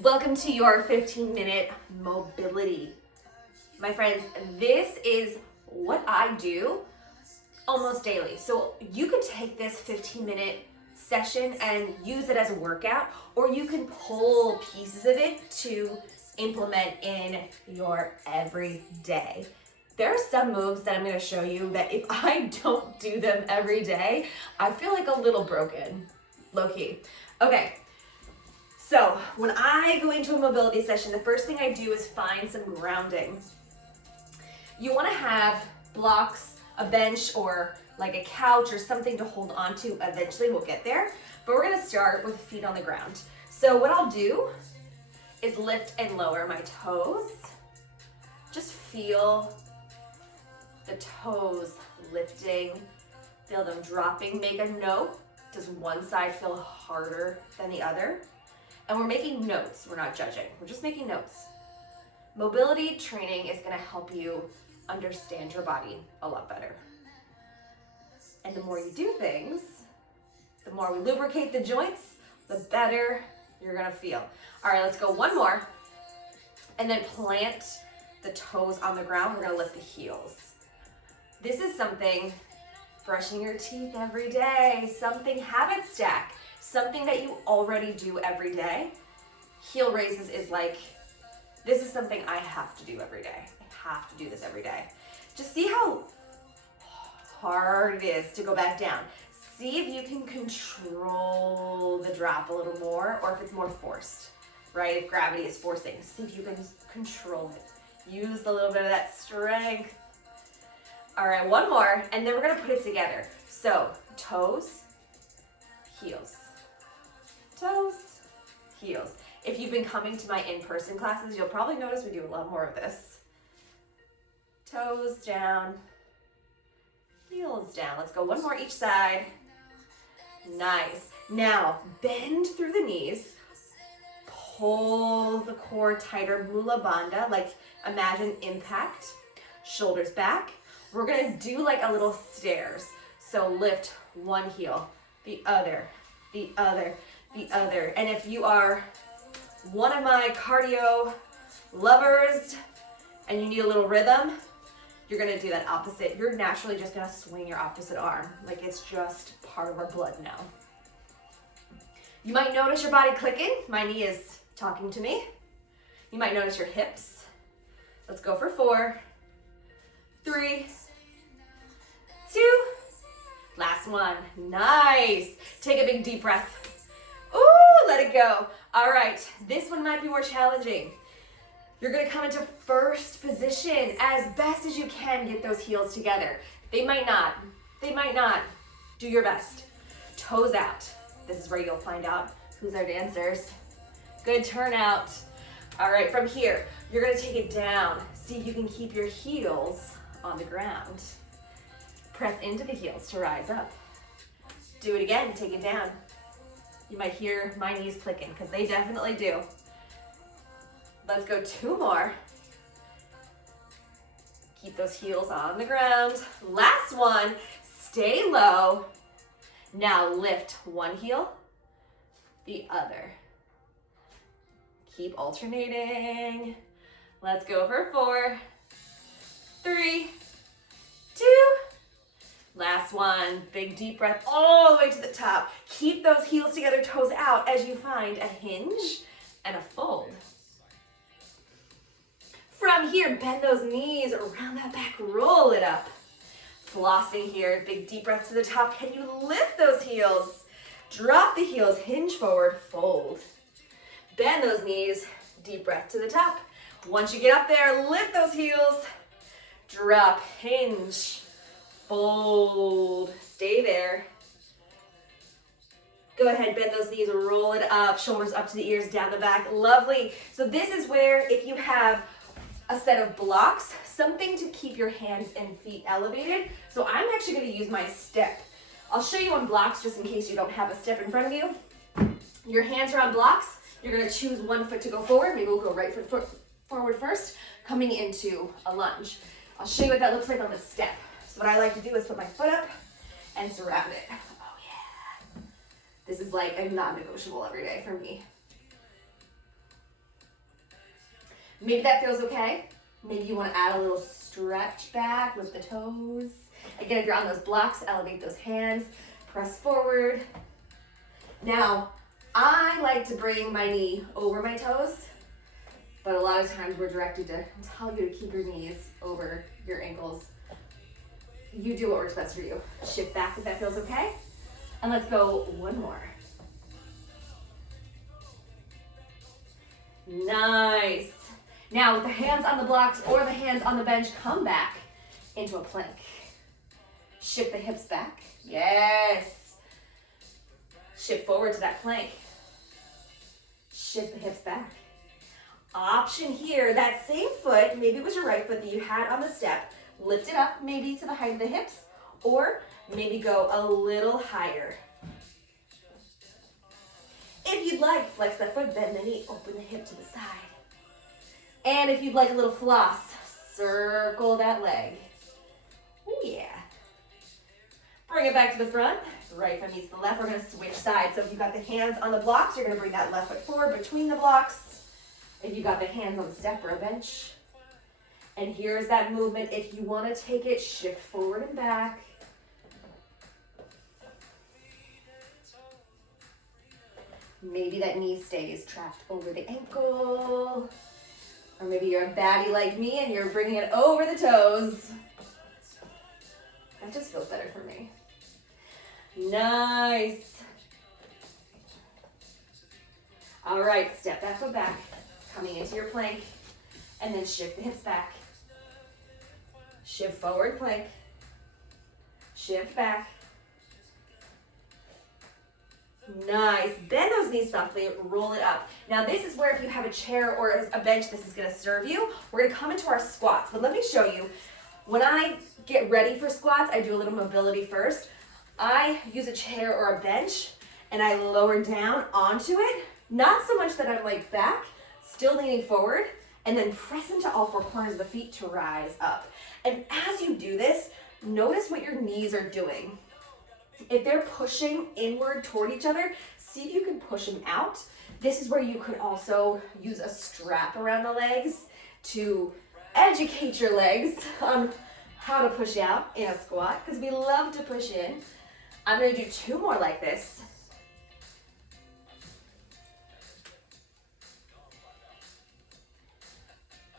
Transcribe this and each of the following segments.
Welcome to your 15-minute mobility. My friends, this is what I do almost daily. So you could take this 15-minute session and use it as a workout, or you can pull pieces of it to implement in your everyday. There are some moves that I'm going to show you that if I don't do them every day, I feel like a little broken, low key. Okay. So when I go into a mobility session, the first thing I do is find some grounding. You want to have blocks, a bench, or like a couch or something to hold on to. Eventually we'll get there, but we're going to start with feet on the ground. So what I'll do is lift and lower my toes. Just feel the toes lifting, feel them dropping. Make a note. Does one side feel harder than the other? And we're making notes, we're not judging, we're just making notes. Mobility training is gonna help you understand your body a lot better. And the more you do things, the more we lubricate the joints, the better you're gonna feel. All right, let's go one more. And then plant the toes on the ground, we're gonna lift the heels. This is something, brushing your teeth every day, something habit stack. Something that you already do every day. Heel raises is like, this is something I have to do every day. I have to do this every day. Just see how hard it is to go back down. See if you can control the drop a little more, or if it's more forced, right? If gravity is forcing, see if you can control it. Use a little bit of that strength. All right, one more, and then we're gonna put it together. So toes, heels. Toes, heels. If you've been coming to my in-person classes, you'll probably notice we do a lot more of this. Toes down, heels down. Let's go one more each side. Nice. Now, bend through the knees. Pull the core tighter, Mula Bandha, like imagine impact. Shoulders back. We're gonna do like a little stairs. So lift one heel, the other, the other, the other. And if you are one of my cardio lovers and you need a little rhythm, you're gonna do that opposite. You're naturally just gonna swing your opposite arm. Like it's just part of our blood now. You might notice your body clicking. My knee is talking to me. You might notice your hips. Let's go for 4, 3, 2, last one. Nice. Take a big deep breath. Ooh, let it go. All right, this one might be more challenging. You're gonna come into first position as best as you can. Get those heels together. They might not. Do your best. Toes out. This is where you'll find out who's our dancers. Good turnout. All right, from here, you're gonna take it down. See if you can keep your heels on the ground. Press into the heels to rise up. Do it again, take it down. You might hear my knees clicking because they definitely do. Let's go 2 more. Keep those heels on the ground. Last one, stay low. Now lift one heel, the other. Keep alternating. Let's go for 4, 3, 2, last one, big deep breath all the way to the top. Keep those heels together, toes out as you find a hinge and a fold. From here, bend those knees around that back, roll it up. Flossing here, big deep breath to the top. Can you lift those heels? Drop the heels, hinge forward, fold. Bend those knees, deep breath to the top. Once you get up there, lift those heels, drop, hinge, fold, stay there. Go ahead, bend those knees, roll it up, shoulders up to the ears, down the back, lovely. So this is where if you have a set of blocks, something to keep your hands and feet elevated. So I'm actually gonna use my step. I'll show you on blocks just in case you don't have a step in front of you. Your hands are on blocks. You're gonna choose one foot to go forward. Maybe we'll go right foot forward first, coming into a lunge. I'll show you what that looks like on the step. So what I like to do is put my foot up and surround it. Oh yeah. This is like a non-negotiable every day for me. Maybe that feels okay. Maybe you want to add a little stretch back with the toes. Again, if you're on those blocks, elevate those hands, press forward. Now, I like to bring my knee over my toes, but a lot of times we're directed to tell you to keep your knees over your ankles. You do what works best for you. Shift back if that feels okay. And let's go one more. Nice. Now with the hands on the blocks or the hands on the bench, come back into a plank. Shift the hips back. Yes. Shift forward to that plank. Shift the hips back. Option here, that same foot, maybe it was your right foot that you had on the step, lift it up maybe to the height of the hips, or maybe go a little higher. If you'd like, flex that foot, bend the knee, open the hip to the side. And if you'd like a little floss, circle that leg. Oh yeah. Bring it back to the front. Right foot meets the left. We're gonna switch sides. So if you've got the hands on the blocks, you're gonna bring that left foot forward between the blocks. If you've got the hands on the step or a bench. And here's that movement. If you wanna take it, shift forward and back. Maybe that knee stays trapped over the ankle. Or maybe you're a baddie like me and you're bringing it over the toes. That just feels better for me. Nice. All right, step that foot back, coming into your plank, and then shift the hips back. Shift forward, plank. Shift back. Nice. Bend those knees softly, roll it up. Now this is where if you have a chair or a bench, this is gonna serve you. We're gonna come into our squats, but let me show you. When I get ready for squats, I do a little mobility first. I use a chair or a bench and I lower down onto it. Not so much that I'm like back, still leaning forward, and then press into all four corners of the feet to rise up. And as you do this, notice what your knees are doing. If they're pushing inward toward each other, see if you can push them out. This is where you could also use a strap around the legs to educate your legs on how to push out in a squat, because we love to push in. I'm gonna do 2 more like this.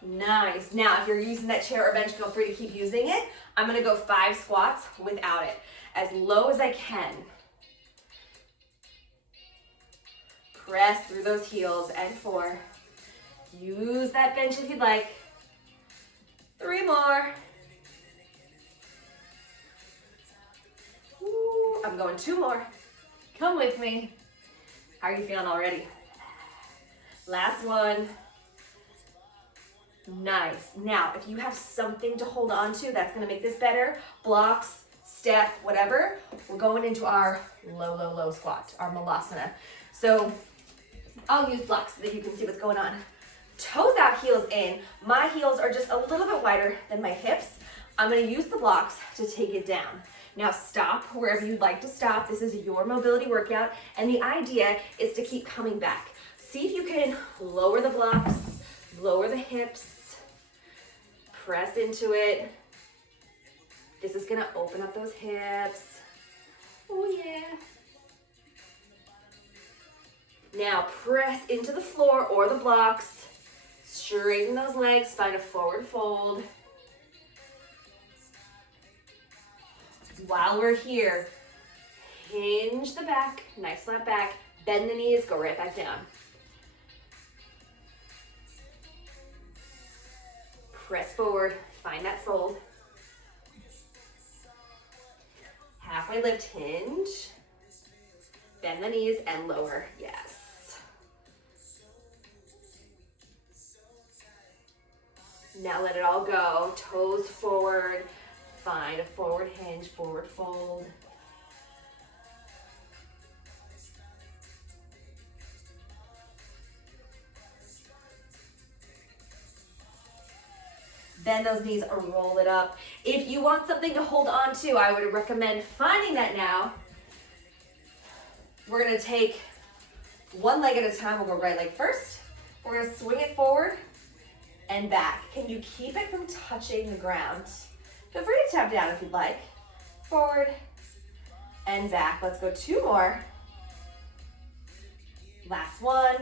Nice. Now, if you're using that chair or bench, feel free to keep using it. I'm gonna go 5 squats without it, as low as I can. Press through those heels, and 4. Use that bench if you'd like. 3 more. Ooh, I'm going 2 more. Come with me. How are you feeling already? Last one. Nice. Now, if you have something to hold on to, that's gonna make this better. Blocks, step, whatever. We're going into our low, low, low squat, our malasana. So I'll use blocks so that you can see what's going on. Toes out, heels in. My heels are just a little bit wider than my hips. I'm gonna use the blocks to take it down. Now stop wherever you'd like to stop. This is your mobility workout, and the idea is to keep coming back. See if you can lower the blocks, lower the hips, press into it. This is gonna open up those hips. Oh yeah. Now press into the floor or the blocks. Straighten those legs, find a forward fold. While we're here, hinge the back, nice flat back, bend the knees, go right back down. Press forward, find that fold. Halfway lift, hinge. Bend the knees and lower, yes. Now let it all go, toes forward, find a forward hinge, forward fold. Bend those knees or roll it up. If you want something to hold on to, I would recommend finding that now. We're gonna take one leg at a time. We'll go right leg first. We're gonna swing it forward and back. Can you keep it from touching the ground? Feel free to tap down if you'd like. Forward and back. Let's go 2 more. Last one.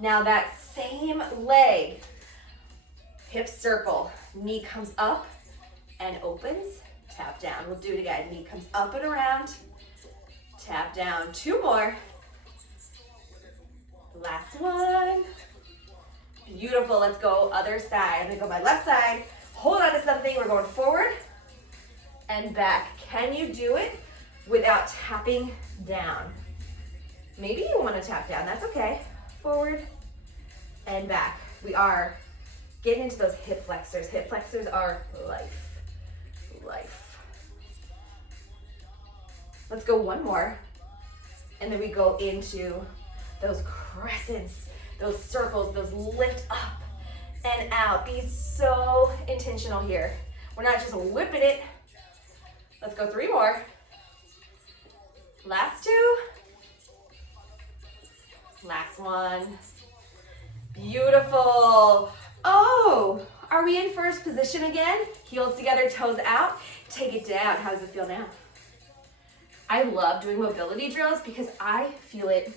Now that same leg, hip circle, knee comes up and opens, tap down. We'll do it again. Knee comes up and around, tap down. 2 more. Last one. Beautiful. Let's go other side. I'm gonna go my left side. Hold on to something. We're going forward and back. Can you do it without tapping down? Maybe you want to tap down. That's okay. Forward and back. We are getting into those hip flexors. Hip flexors are life. Life. Let's go 1 more. And then we go into those crescents, those circles, those lift up and out. Be so intentional here. We're not just whipping it. Let's go 3 more. Last 2. Last one. Beautiful. Oh, are we in first position again? Heels together, toes out. Take it down. How does it feel now? I love doing mobility drills because I feel it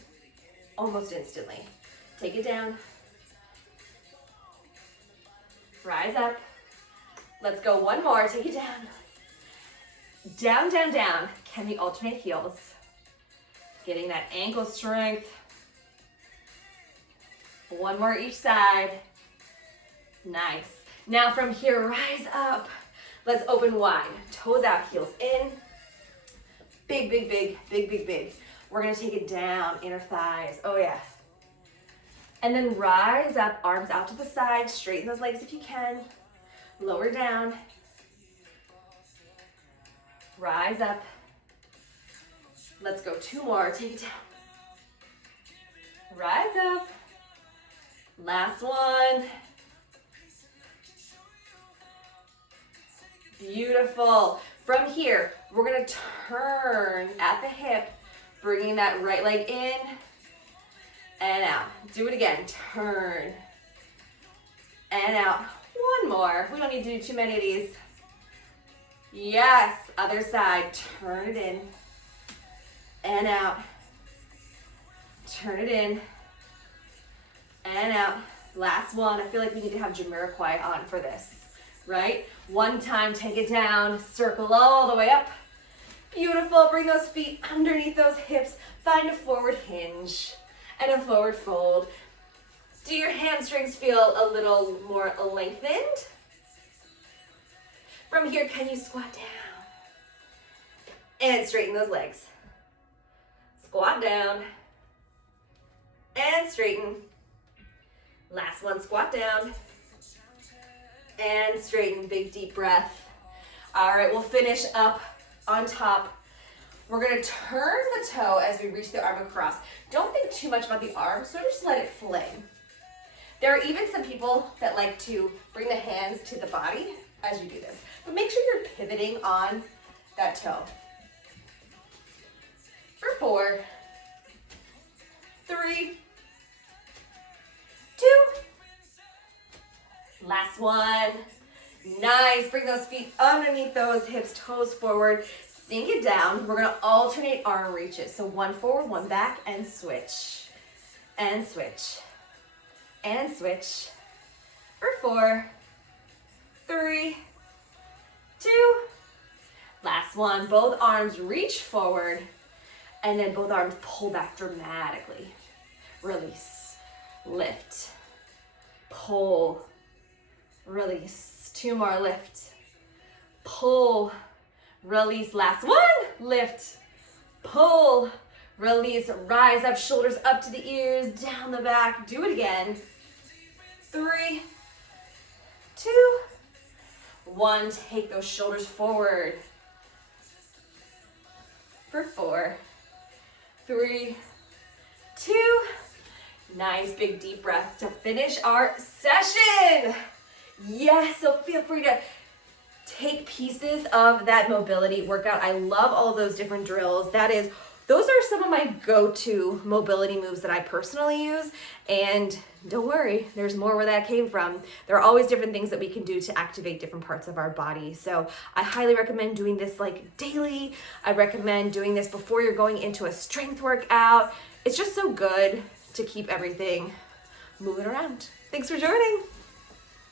almost instantly. Take it down. Rise up. Let's go 1 more. Take it down. Down, down, down. Can we alternate heels? Getting that ankle strength. 1 more each side. Nice. Now from here, rise up. Let's open wide. Toes out, heels in. Big, big, big, big, big, big. We're gonna take it down, inner thighs. Oh yeah. And then rise up, arms out to the side. Straighten those legs if you can. Lower down. Rise up. Let's go 2 more. Take it down. Rise up. Last one. Beautiful. From here, we're gonna turn at the hip, bringing that right leg in and out. Do it again. Turn and out. 1 more. We don't need to do too many of these. Yes. Other side. Turn it in and out. Turn it in and out. Last one. I feel like we need to have Jamiroquai on for this, right? 1 time, take it down, circle all the way up. Beautiful. Bring those feet underneath those hips. Find a forward hinge and a forward fold. Do your hamstrings feel a little more lengthened? From here, can you squat down? And straighten those legs. Squat down and straighten. Last one, squat down and straighten. Big deep breath. All right, we'll finish up on top. We're gonna turn the toe as we reach the arm across. Don't think too much about the arm, so just let it fling. There are even some people that like to bring the hands to the body as you do this, but make sure you're pivoting on that toe. For 4, 3, 2, last one. Nice. Bring those feet underneath those hips, toes forward. Sink it down. We're gonna alternate arm reaches. So 1 forward, 1 back, and switch. And switch. And switch. For 4, 3, 2. Last one. Both arms reach forward. And then both arms pull back dramatically. Release. Lift. Pull. Release. 2 more. Lift. Pull. Release. Last one. Lift. Pull. Release. Rise up. Shoulders up to the ears. Down the back. Do it again. 3, 2, 1. Take those shoulders forward. For 4, 3, 2. Nice big deep breath to finish our session. Yes, so feel free to take pieces of that mobility workout. I love all those different drills. That is those are some of my go-to mobility moves that I personally use. And don't worry, there's more where that came from. There are always different things that we can do to activate different parts of our body. So I highly recommend doing this like daily. I recommend doing this before you're going into a strength workout. It's just so good to keep everything moving around. Thanks for joining.